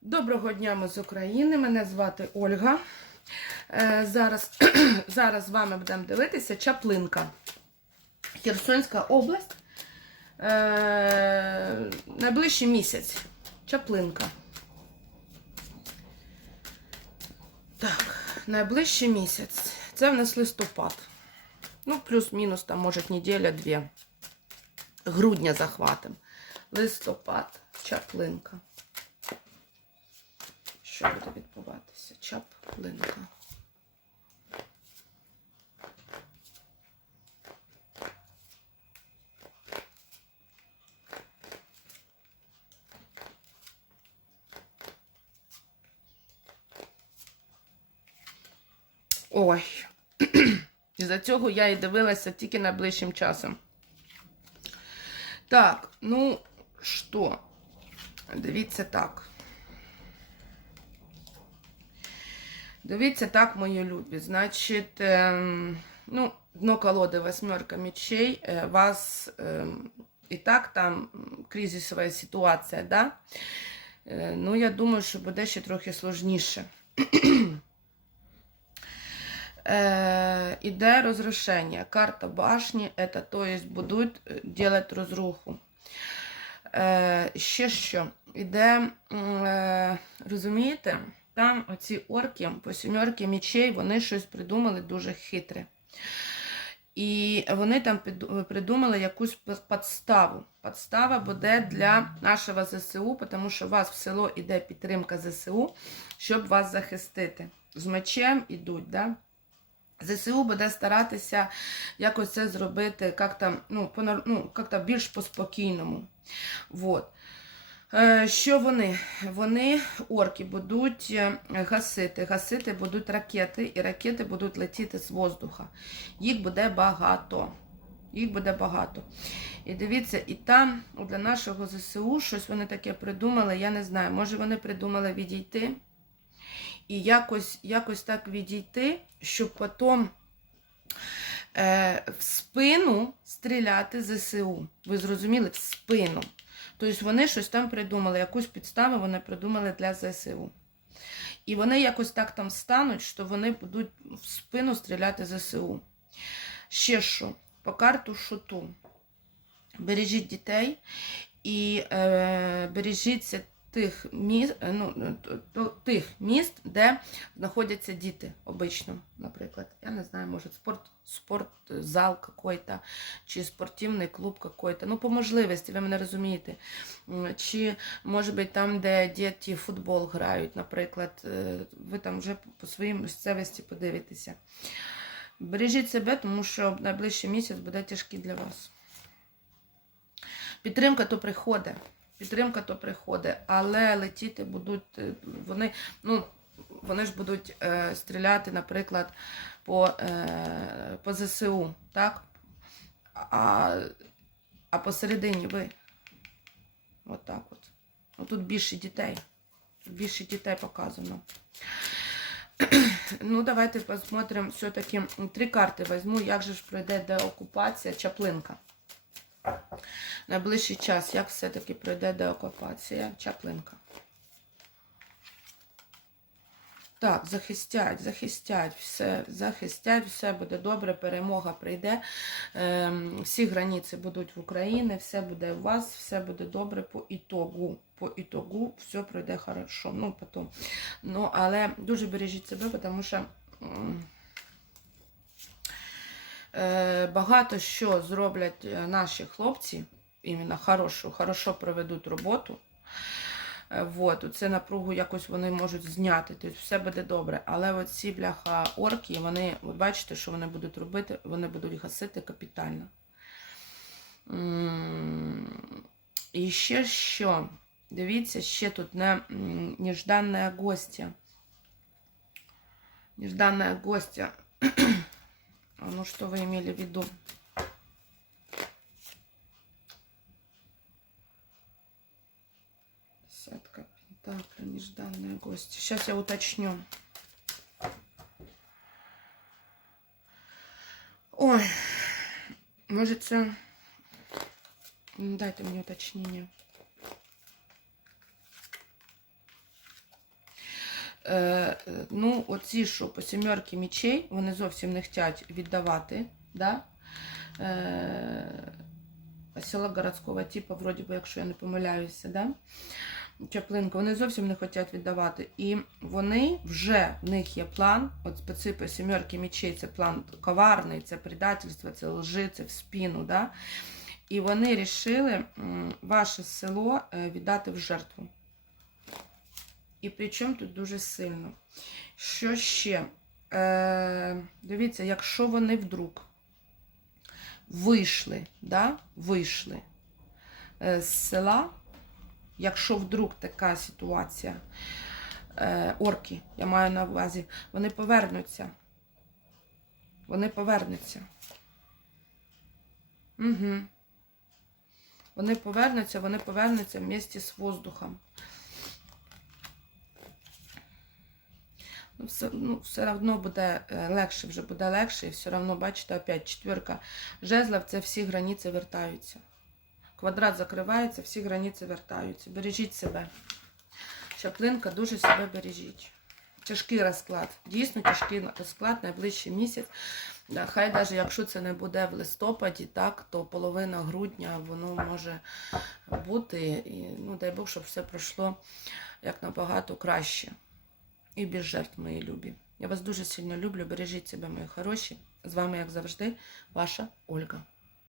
Доброго дня ми з України. Мене звати Ольга. Е, Зараз, зараз з вами будемо дивитися Чаплинка. Херсонська область. Е, Найближчий місяць. Чаплинка. Так, найближчий місяць. Це в нас листопад. Ну, плюс-мінус, там, може, неділя-дві. Грудня захватим. Листопад, чаплинка. Що буде відбуватися? Чаплинка. Ой. Із-за цього я і дивилася тільки найближчим часом. Так, ну що? Дивіться так. Дивіться так, мої любі. Значить, ем, ну, дно колоди восьмерка мечей. Е, вас ем, і так там кризисова ситуація, да? Е, ну, я думаю, що буде ще трохи сложніше. Е, іде розрушення. Карта башні, це, то есть, будуть делать розруху. Ще що? Іде, розумієте, там оці орки по сімерки мічей, вони щось придумали дуже хитре. І вони там придумали якусь п- подставу. Подстава буде для нашого ЗСУ, тому що у вас в село йде підтримка ЗСУ, щоб вас захистити. З мечем ідуть, да? ЗСУ буде старатися якось це зробити як-то, ну, ну, як-то більш по-спокійному. Вот. Е, Що вони? Вони, орки, будуть е, гасити. Гасити будуть ракети, і ракети будуть летіти з воздуха. Їх буде багато. Їх буде багато. І дивіться, і там для нашого ЗСУ щось вони таке придумали, я не знаю. Може вони придумали відійти і якось, якось так відійти, щоб потім е, в спину стріляти ЗСУ. Ви зрозуміли? В спину. Тобто вони щось там придумали, якусь підставу вони придумали для ЗСУ. І вони якось так там стануть, що вони будуть в спину стріляти ЗСУ. Ще що? По карту шуту. Бережіть дітей і е, бережіться тих міст, ну, т- т- тих міст, де знаходяться діти обично, наприклад. Я не знаю, може, спорт, спортзал какой-то, чи спортивний клуб какой-то. Ну, по можливості, ви мене розумієте. Чи, може бути, там, де діти футбол грають, наприклад, е, ви там вже по своїй місцевості подивитеся. Бережіть себе, тому що найближчий місяць буде тяжкий для вас. Підтримка то приходить. Підтримка то приходить, але летіти будуть е, вони, ну, вони ж будуть е, стріляти, наприклад, по, е, по ЗСУ, так? А, а посередині ви. От так от. Ну, тут більше дітей. Тут більше дітей показано. Ну, давайте посмотрим все-таки три карти візьму, як же ж пройде деокупація Чаплинка. Найближчий час, як все-таки пройде деокупація Чаплинка. Так, захистять, захистять, все, захистять, все буде добре, перемога прийде. Ем, всі границі будуть в Україні, все буде у вас, все буде добре по ітогу. По ітогу все пройде хорошо. Ну, потім. Ну, але дуже бережіть себе, тому що. Е, багато що зроблять е, наші хлопці, іменно хорошо, хорошо проведуть роботу. Е, Вот, це напругу якось вони можуть зняти, тобто все буде добре. Але от ці бляха орки, вони, ви бачите, що вони будуть робити, вони будуть гасити капітально. І ще що? Дивіться, ще тут не, нежданне гостя. Нежданное гостя. Ну, что вы имели в виду? Десятка пентаклей, нежданные гости. Сейчас я уточню. Ой, может Дайте мені уточнення. Ну, оці, що по сімерки мічей, вони зовсім не хочуть віддавати. Да? Е, села городського типу, вроді би, якщо я не помиляюся, да? Чаплинку, вони зовсім не хочуть віддавати. І вони вже в них є план. От по сімерки мічей це план коварний, це предательство, це лжи, це в спину. Да? І вони вирішили ваше село е, віддати в жертву. І причому тут дуже сильно. Що ще? Е, дивіться, якщо вони вдруг вийшли, да, вийшли е, з села, якщо вдруг така ситуація, е, орки, я маю на увазі, вони повернуться. Вони повернуться. Угу. Вони повернуться, вони повернуться в місті з воздухом. Все, ну, все одно буде е, легше, вже буде легше, і все одно, бачите, опять четверка жезлов, це всі границі вертаються. Квадрат закривається, всі границі вертаються. Бережіть себе. Чаплинка, дуже себе бережіть. Тяжкий розклад. Дійсно тяжкий розклад найближчий місяць. Хай навіть якщо це не буде в листопаді, так, то половина грудня воно може бути. І, ну, дай Бог, щоб все пройшло як набагато краще. І без жертв, мої любі. Я вас дуже сильно люблю. Бережіть себе, мої хороші. З вами, як завжди, ваша Ольга.